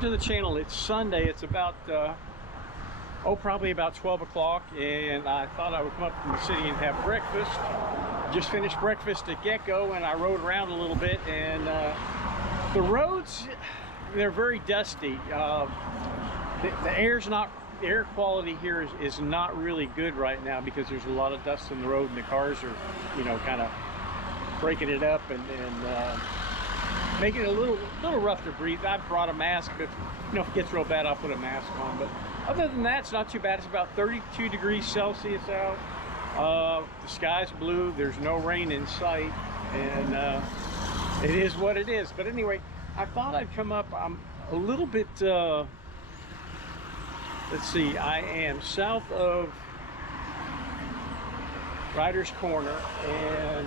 welcome to the channel. It's Sunday. It's about probably about 12 o'clock, and I thought I would come up from the city and have breakfast. Just finished breakfast at Gecko, and I rode around a little bit, and the roads, they're very dusty. The air quality here is not really good right now because there's a lot of dust in the road, and the cars are, you know, kind of breaking it up and making it a little rough to breathe. I brought a mask, but you know, if it gets real bad, I'll put a mask on. But other than that, it's not too bad. It's about 32 degrees Celsius out. The sky's blue. There's no rain in sight, and it is what it is. But anyway, I thought I'd come up. I'm a little bit. Let's see. I am south of Riders Corner and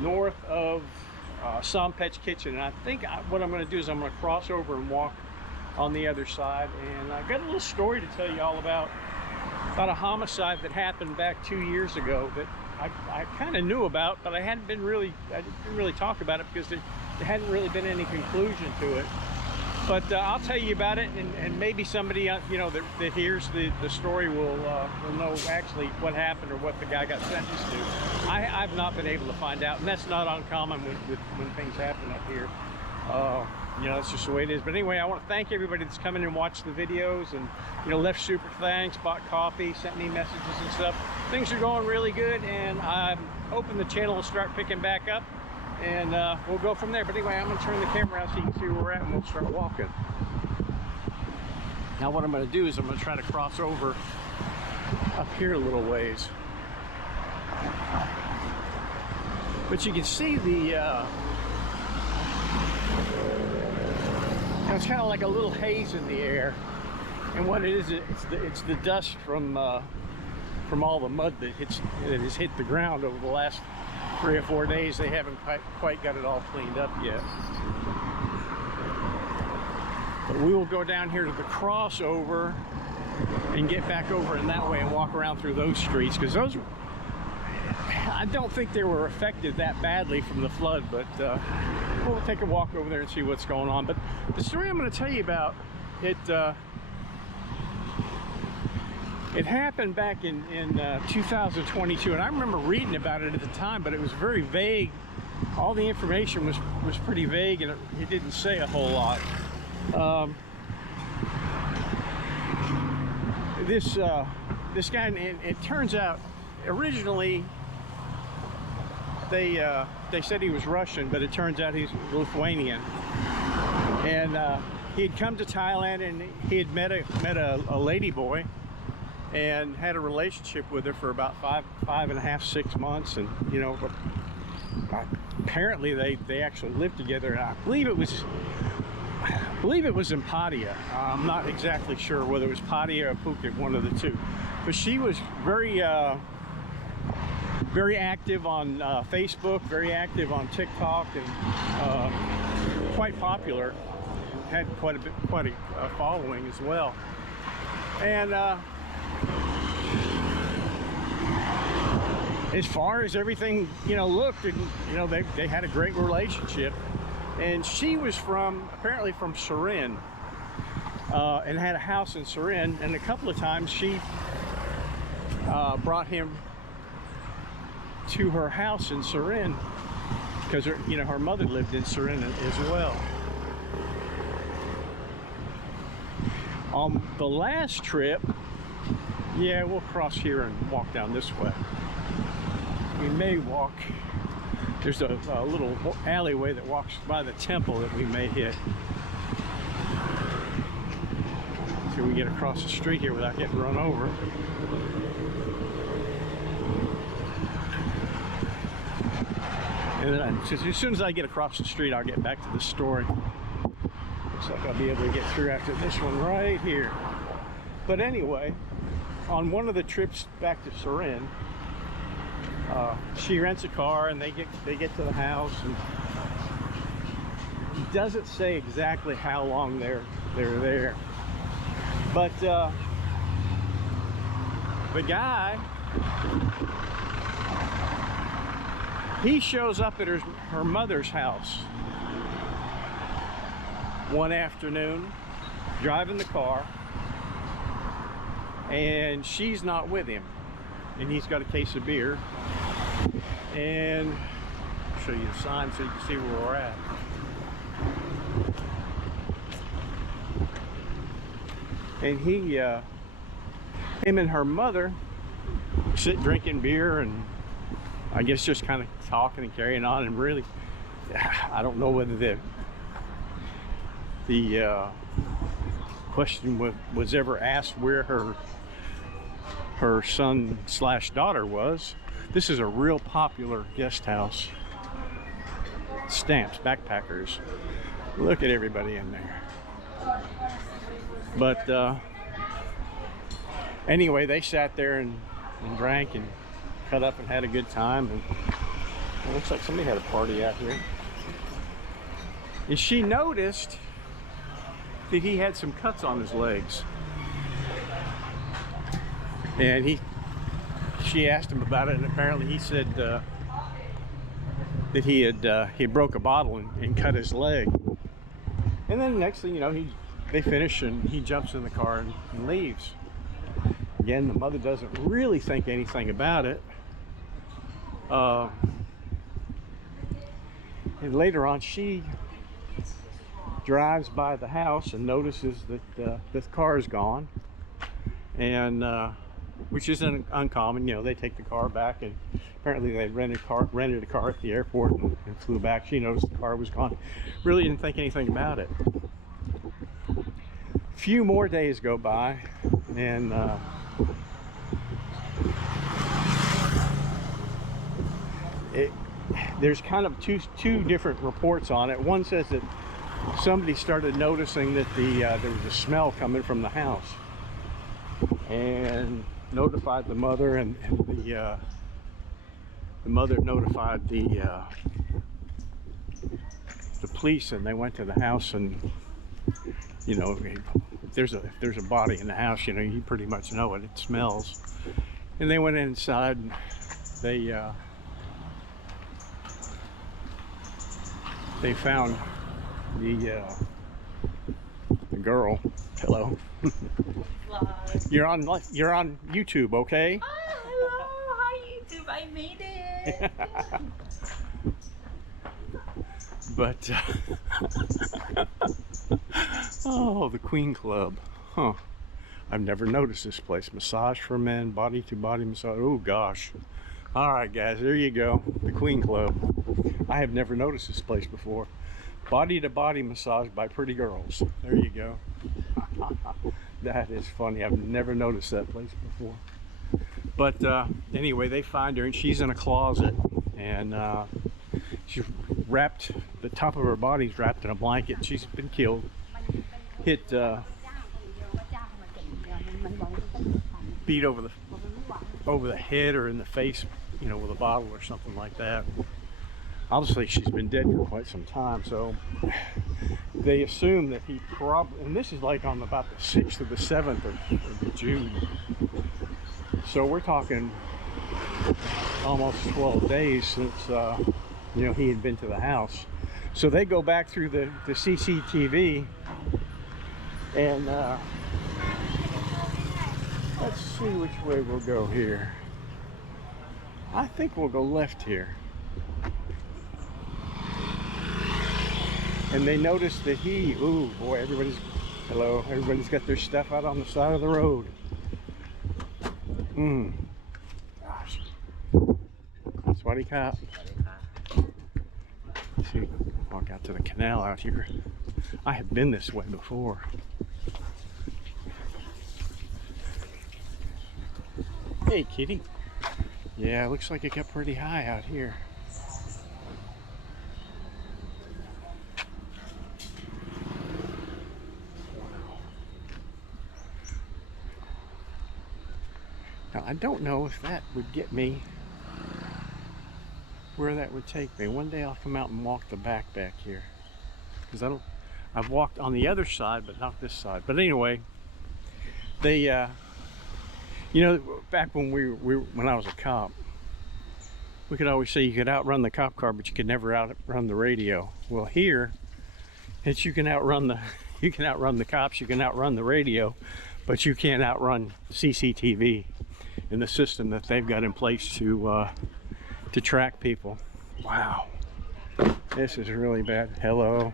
north of Sompetch Kitchen, and I think what I'm going to do is I'm going to cross over and walk on the other side. And I've got a little story to tell you all about a homicide that happened back 2 years ago that I kind of knew about, but I didn't really talk about it because there hadn't really been any conclusion to it. But I'll tell you about it, and maybe somebody you know that hears the story will know actually what happened or what the guy got sentenced to. I've not been able to find out, and that's not uncommon when things happen up here. You know, that's just the way it is. But anyway, I want to thank everybody that's come in and watched the videos, and you know, left super thanks, bought coffee, sent me messages and stuff. Things are going really good, and I'm hoping the channel will start picking back up, and we'll go from there. But anyway, I'm going to turn the camera out so you can see where we're at, and we'll start walking. Now what I'm going to do is I'm going to try to cross over up here a little ways. But you can see the it's kind of like a little haze in the air, and what it is, it's the dust from all the mud that has hit the ground over the last 3 or 4 days. They haven't quite got it all cleaned up yet. But we will go down here to the crossover and get back over in that way and walk around through those streets, because those, I don't think they were affected that badly from the flood, but we'll take a walk over there and see what's going on. But the story I'm going to tell you about, it happened back in 2022, and I remember reading about it at the time, but it was very vague. All the information was pretty vague, and it didn't say a whole lot. This guy, and it turns out originally they said he was Russian, but it turns out he's Lithuanian, and he had come to Thailand, and he had met a lady boy and had a relationship with her for about five and a half, 6 months, and you know, apparently they actually lived together. And I believe it was in Pattaya. I'm not exactly sure whether it was Pattaya or Phuket, one of the two. But she was very active on Facebook, very active on TikTok, and quite popular. Had quite a following as well. And as far as everything, you know, looked, and you know, they had a great relationship. And she was apparently from Surin, and had a house in Surin, and a couple of times she brought him to her house in Surin because her mother lived in Surin as well. On the last trip, yeah, we'll cross here and walk down this way. We may walk. There's a little alleyway that walks by the temple that we may hit. So we get across the street here without getting run over. And then as soon as I get across the street, I'll get back to the story. Looks like I'll be able to get through after this one right here. But anyway, on one of the trips back to Surin, she rents a car, and they get to the house, and it doesn't say exactly how long they're there, but the guy, he shows up at her mother's house, one afternoon, driving the car, and she's not with him, and he's got a case of beer, and I'll show you the sign so you can see where we're at. And him and her mother sit drinking beer and I guess just kind of talking and carrying on, and really I don't know whether the question was ever asked where her son slash daughter was. This is a real popular guest house. Stamps, backpackers. Look at everybody in there. But anyway, they sat there and drank and cut up and had a good time. And it looks like somebody had a party out here. And she noticed that he had some cuts on his legs. And she asked him about it, and apparently he said that he had broke a bottle and cut his leg. And then next thing you know, they finish and he jumps in the car and leaves. Again, the mother doesn't really think anything about it. And later on, she drives by the house and notices that the car is gone, and which isn't uncommon. You know, they take the car back, and apparently they rented a car at the airport and flew back. She noticed the car was gone. Really didn't think anything about it. A few more days go by, and there's kind of two different reports on it. One says that somebody started noticing that there was a smell coming from the house, and notified the mother, and the mother notified the police, and they went to the house. And you know, if there's a body in the house, you know, you pretty much know it. It smells. And they went inside, and they found the girl. Hello. You're on YouTube, okay? Oh, hello. Hi, YouTube. I made it. But oh, the Queen Club. Huh. I've never noticed this place. Massage for men, body to body massage. Oh gosh. All right, guys, there you go. The Queen Club. I have never noticed this place before. Body to body massage by pretty girls. There you go. That is funny. I've never noticed that place before. But anyway, they find her, and she's in a closet, and she's wrapped, the top of her body's wrapped in a blanket. She's been killed, hit, beat over the head or in the face, you know, with a bottle or something like that. Obviously she's been dead for quite some time, so they assume that he probably, and this is like on about the 6th or the 7th of June, so we're talking almost 12 days since you know, he had been to the house. So they go back through the CCTV, and let's see which way we'll go here. I think we'll go left here. And they noticed that ooh boy, everybody's got their stuff out on the side of the road. Gosh. Sweaty cop. Let's see, walk out to the canal out here. I have been this way before. Hey, kitty. Yeah, it looks like it got pretty high out here. Now, I don't know if that would get me where that would take me. One day I'll come out and walk the back here, because I've walked on the other side, but not this side. But anyway, they you know, back when when I was a cop, we could always say you could outrun the cop car, but you could never outrun the radio. Well, here It's you can outrun the cops, you can outrun the radio, but you can't outrun CCTV and the system that they've got in place to track people. Wow, this is really bad. Hello.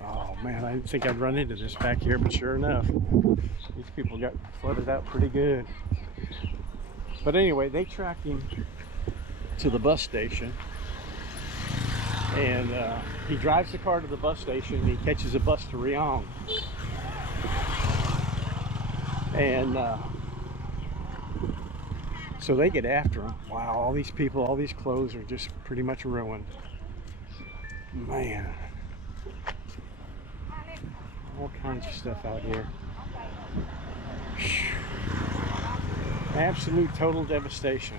Oh man, I didn't think I'd run into this back here, but sure enough, these people got flooded out pretty good. But anyway, they tracked him to the bus station, and he drives the car to the bus station, and he catches a bus to Chiang. And so they get after him. Wow, all these people, all these clothes are just pretty much ruined. Man. All kinds of stuff out here. Absolute total devastation.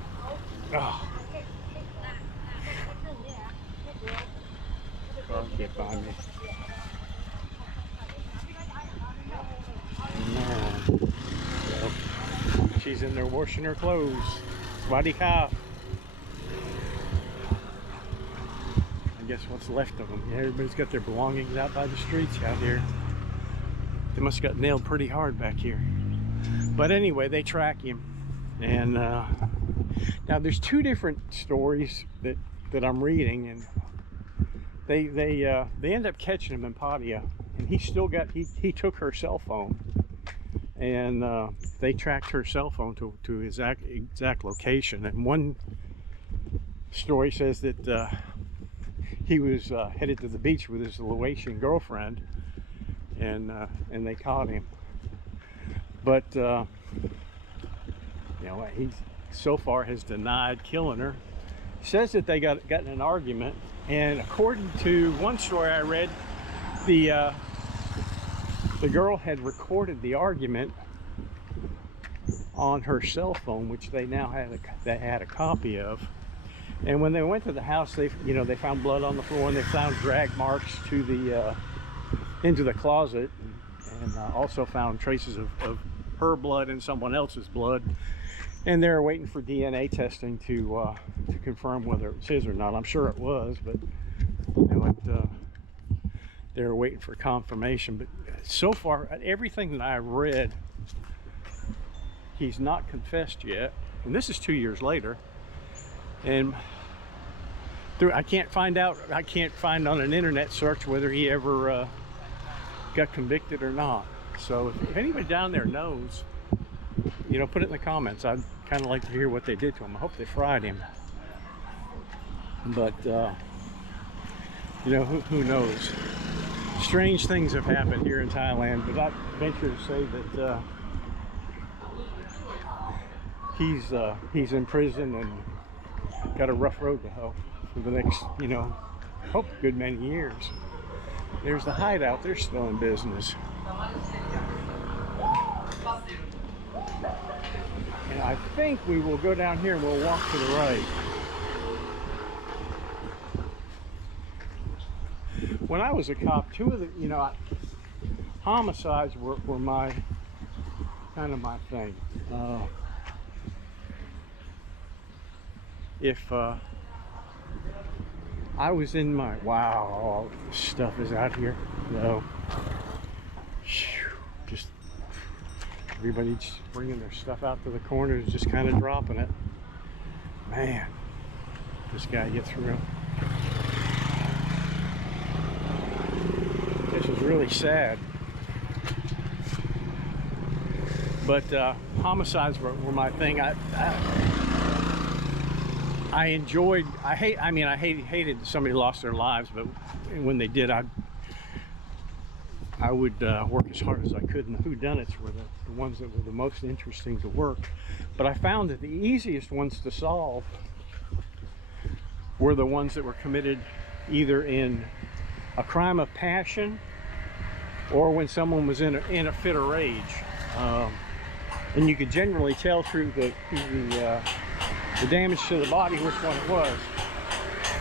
Oh. Car get by me. Man. Well, she's in there washing her clothes. Swaddy cop. I guess what's left of them. Yeah, everybody's got their belongings out by the streets out here. They must have got nailed pretty hard back here. But anyway, they track him. And now there's two different stories that I'm reading, and they end up catching him in Pattaya, and he took her cell phone, and they tracked her cell phone to his exact location. And one story says that he was headed to the beach with his Laotian girlfriend, and they caught him. But you know, he so far has denied killing her. Says that they got in an argument, and according to one story I read, the girl had recorded the argument on her cell phone, which they now had a copy of. And when they went to the house, they found blood on the floor, and they found drag marks to the into the closet, and also found traces of her blood and someone else's blood. And they're waiting for DNA testing to confirm whether it was his or not. I'm sure it was, but they're waiting for confirmation. But so far, everything that I've read, he's not confessed yet. And this is 2 years later. And I can't find on an internet search whether he ever got convicted or not. So if anybody down there knows, put it in the comments. I'd kind of like to hear what they did to him. I hope they fried him. But, who knows? Strange things have happened here in Thailand, but I venture to say that he's in prison and got a rough road to hoe for the next, hope good many years. There's the hideout. They're still in business. And I think we will go down here and we'll walk to the right. When I was a cop, two of the, homicides were my thing. If I was in my, wow, all this stuff is out here. No. Just everybody just bringing their stuff out to the corners, just kind of dropping it. Man, this guy gets through. This is really sad. But homicides were my thing. I enjoyed, I hated somebody lost their lives, but when they did, I would work as hard as I could, and the whodunits were the ones that were the most interesting to work. But I found that the easiest ones to solve were the ones that were committed either in a crime of passion or when someone was in a fit of rage. And you could generally tell through the damage to the body which one it was.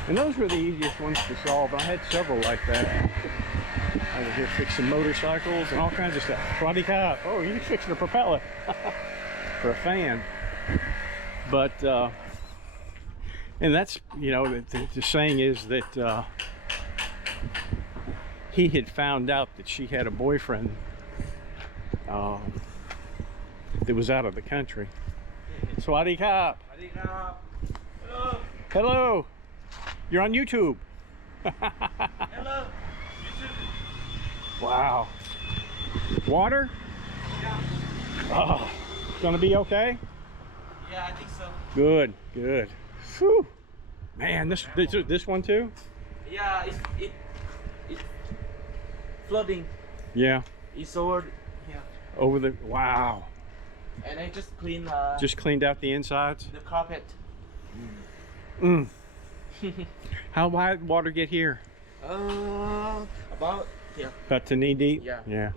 And those were the easiest ones to solve. I had several like that. I was here fixing motorcycles and all kinds of stuff. Swaddy cop. Oh, you're fixing a propeller for a fan. But, and that's, the saying is that he had found out that she had a boyfriend that was out of the country. Sawadi Kap. Hello. Hello. You're on YouTube. Hello. Wow. Water? Yeah. Oh, gonna be okay? Yeah, I think so. Good, good. Whew. Man, this one too? Yeah, it's flooding. Yeah. It's over. Yeah. Over the, wow. And I just Just cleaned out the insides? the carpet. Mm. How wide water get here? About yeah. About to knee deep? Yeah. Yeah.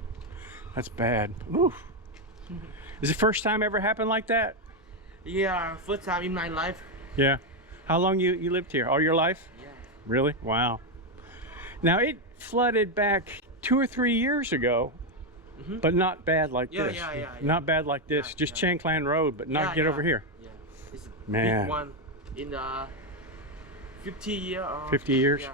That's bad. Oof. Is it the first time ever happened like that? Yeah, first time in my life. Yeah. How long you lived here? All your life? Yeah. Really? Wow. Now it flooded back 2 or 3 years ago, but not bad like Yeah, this. yeah. Not bad like this. Yeah, Just yeah. Chiang Clan Road, but not get over here. Yeah. It's a Man. big one in 50 years. 50 years? Yeah.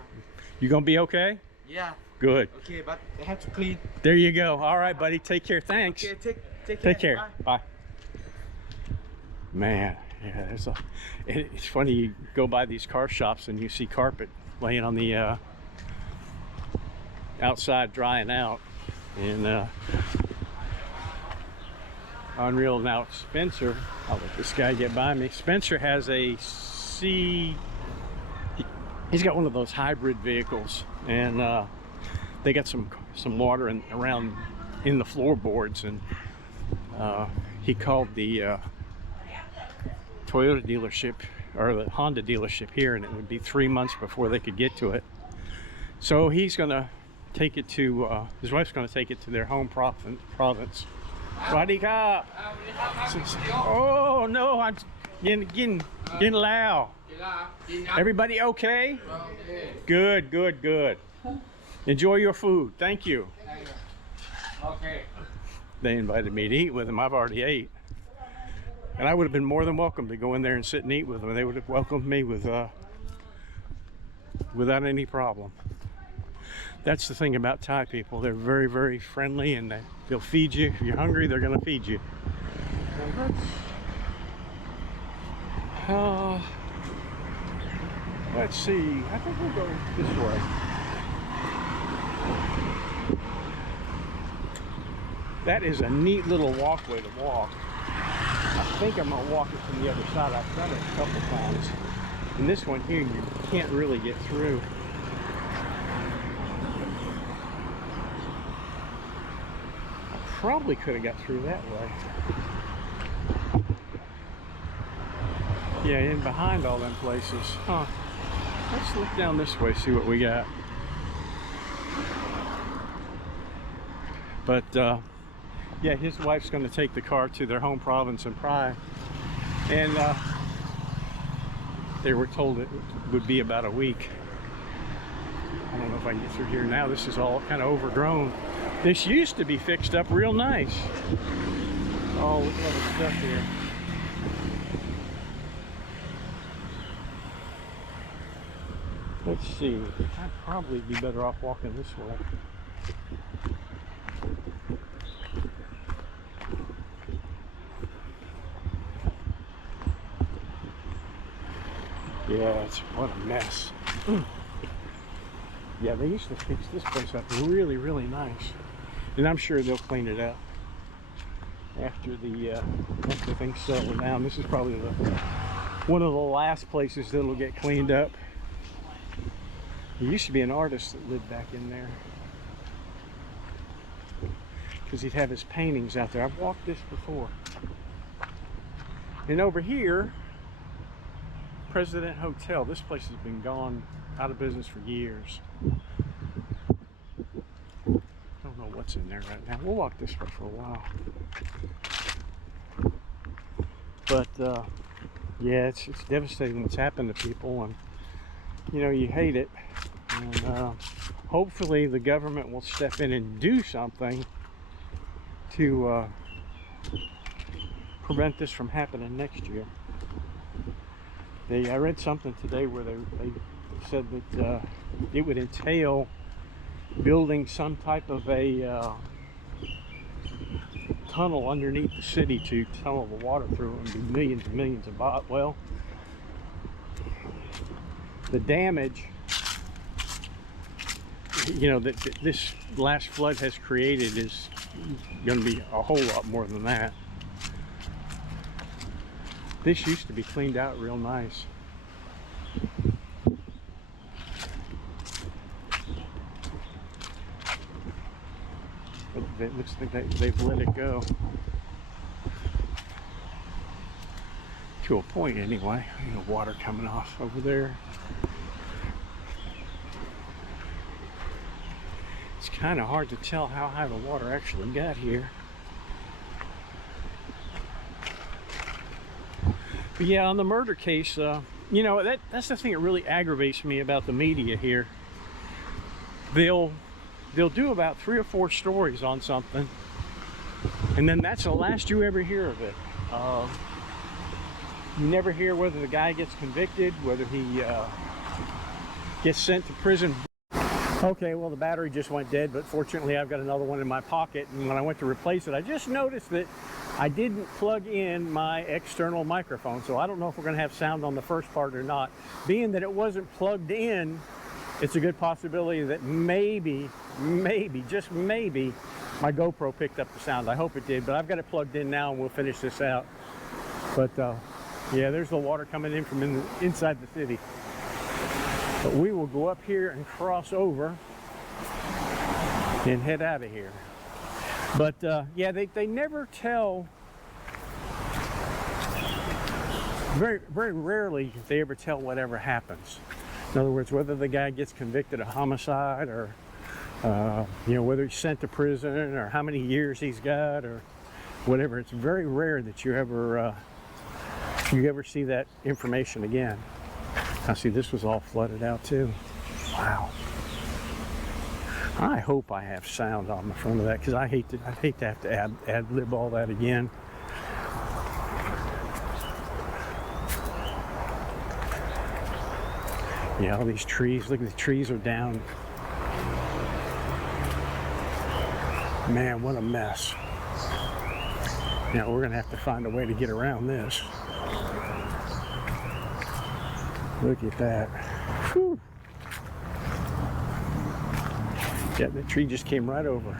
You gonna be okay? Yeah. Good. Okay, but I have to clean. There you go. All right, buddy. Take care. Thanks. Okay, take care. Take care. Bye. Bye. Man, yeah, it's funny, you go by these car shops and you see carpet laying on the outside drying out, and unreal. Now Spencer, I'll let this guy get by me. Spencer has he's got one of those hybrid vehicles, and they got some water around in the floorboards, and he called the Toyota dealership or the Honda dealership here, and it would be 3 months before they could get to it. So he's gonna take it to his wife's gonna take it to their home province. Sawadi Kap. Oh no, I'm getting loud. Everybody okay? Good, good, good. Enjoy your food. Thank you. Okay. They invited me to eat with them. I've already ate. And I would have been more than welcome to go in there and sit and eat with them. They would have welcomed me without any problem. That's the thing about Thai people. They're very, very friendly, and they'll feed you. If you're hungry, they're going to feed you. Let's see. I think we'll go this way. That is a neat little walkway to walk. I think I'm gonna walk it from the other side. I've done it a couple times. And this one here, you can't really get through. I probably could have got through that way. Yeah, in behind all them places. Huh. Let's look down this way, see what we got. But yeah, his wife's going to take the car to their home province in Pai, and they were told it would be about a week. I don't know if I can get through here now. This is all kind of overgrown. This used to be fixed up real nice. Oh, look at all the stuff here. Let's see. I'd probably be better off walking this way. Yeah, what a mess. Yeah, they used to fix this place up really, really nice. And I'm sure they'll clean it up after things settle down. This is probably one of the last places that'll get cleaned up. There used to be an artist that lived back in there, because he'd have his paintings out there. I've walked this before. And over here, President Hotel. This place has been gone out of business for years. I don't know what's in there right now. We'll walk this way for a while. But yeah, it's devastating what's happened to people, and you know, you hate it. And hopefully the government will step in and do something to prevent this from happening next year. I read something today where they said that it would entail building some type of a tunnel underneath the city to tunnel the water through and be millions and millions of baht. Well, the damage, you know, that this last flood has created is going to be a whole lot more than that. This used to be cleaned out real nice. But it looks like they've let it go. To a point anyway. You know, water coming off over there. It's kind of hard to tell how high the water actually got here. But yeah, on the murder case, you know, that's the thing that really aggravates me about the media here. They'll do about 3 or 4 stories on something, and then that's the last you ever hear of it. You never hear whether the guy gets convicted, whether he gets sent to prison. Okay, well, the battery just went dead, but fortunately I've got another one in my pocket, and when I went to replace it, I just noticed that I didn't plug in my external microphone, so I don't know if we're going to have sound on the first part or not. Being that it wasn't plugged in, it's a good possibility that maybe, just maybe, my GoPro picked up the sound. I hope it did, but I've got it plugged in now, and we'll finish this out. But yeah, there's the water coming in from inside the city. But we will go up here and cross over and head out of here. But yeah, they never tell, very rarely they ever tell whatever happens. In other words, whether the guy gets convicted of homicide, or you know, whether he's sent to prison, or how many years he's got, or whatever. It's very rare that you ever see that information again. Now see, this was all flooded out too. Wow. I hope I have sound on the front of that, because I hate to have to ad-lib all that again. Yeah, all these trees, look at the trees are down. Man, what a mess. Now we're gonna have to find a way to get around this. Look at that. Whew. Yeah, the tree just came right over.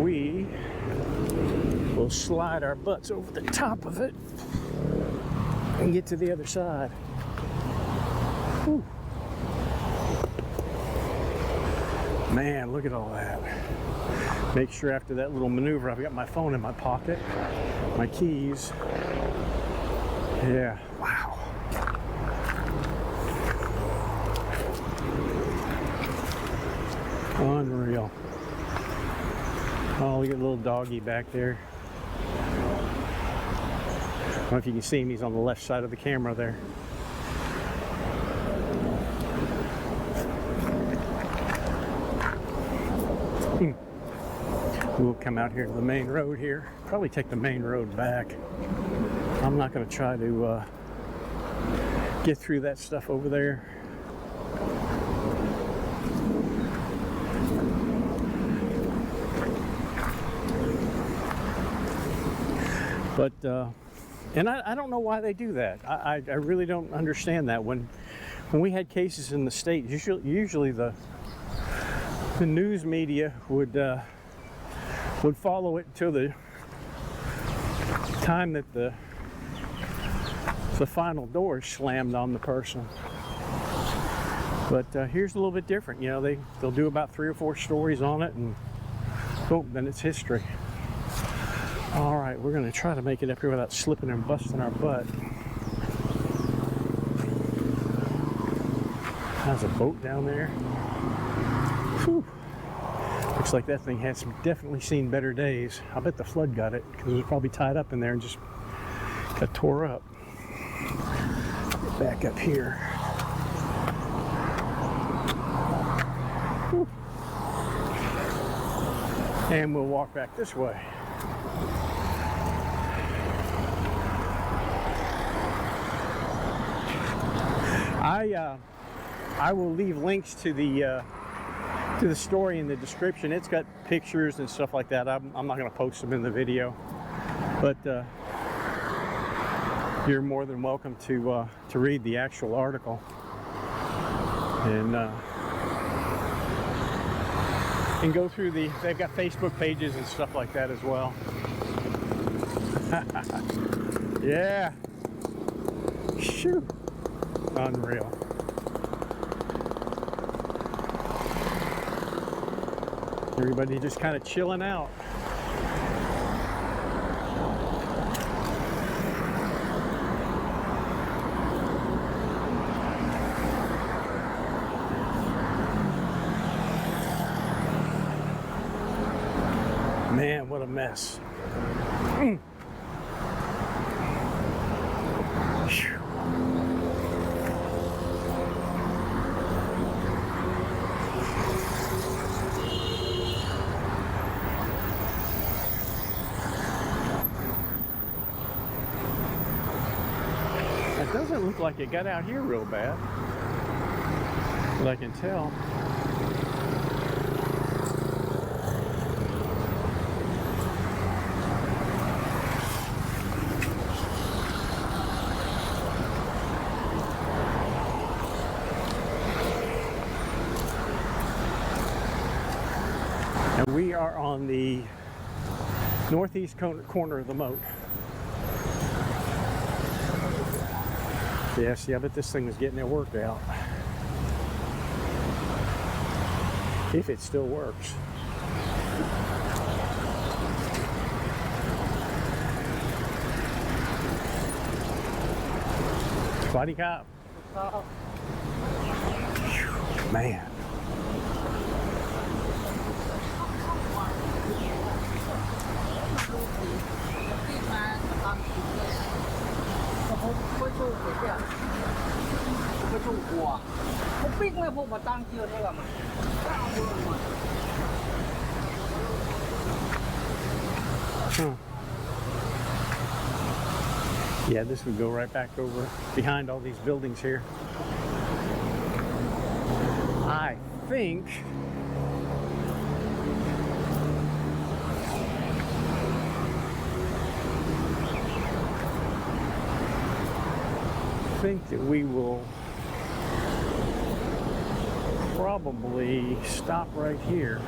We will slide our butts over the top of it and get to the other side. Whew. Man, look at all that. Make sure after that little maneuver, I've got my phone in my pocket, my keys. Yeah, wow. Unreal. Oh, look at the little doggy back there. I don't know if you can see him, he's on the left side of the camera there. We'll come out here to the main road here. Probably take the main road back. I'm not going to try to get through that stuff over there. But, and I don't know why they do that. I really don't understand that. When we had cases in the state, usually the news media would follow it until the time that the final door is slammed on the person. But here's a little bit different. You know, they'll do about 3 or 4 stories on it, and boom, then it's history. All right, we're going to try to make it up here without slipping and busting our butt. There's a boat down there. Whew. Looks like that thing has definitely seen better days. I bet the flood got it, because it was probably tied up in there and just got tore up. Get back up here. Whew. And we'll walk back this way. I will leave links to the story in the description. It's got pictures and stuff like that. I'm not going to post them in the video, but you're more than welcome to read the actual article. And go through they've got Facebook pages and stuff like that as well. Yeah. Shoot. Unreal. Everybody just kind of chilling out. Man, what a mess. Phew. It doesn't look like it got out here real bad, but I can tell. And we are on the northeast corner of the moat. Yes, yeah, but this thing is getting it worked out. If it still works. Squatty cop. Man. Yeah, this would go right back over behind all these buildings here. I think that we will probably stop right here.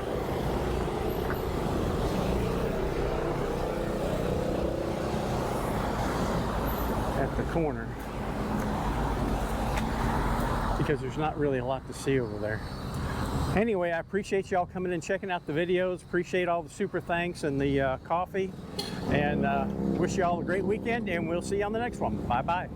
At the corner, because there's not really a lot to see over there. Anyway, I appreciate y'all coming and checking out the videos. Appreciate all the super thanks and the coffee, and wish y'all a great weekend, and we'll see you on the next one. Bye bye.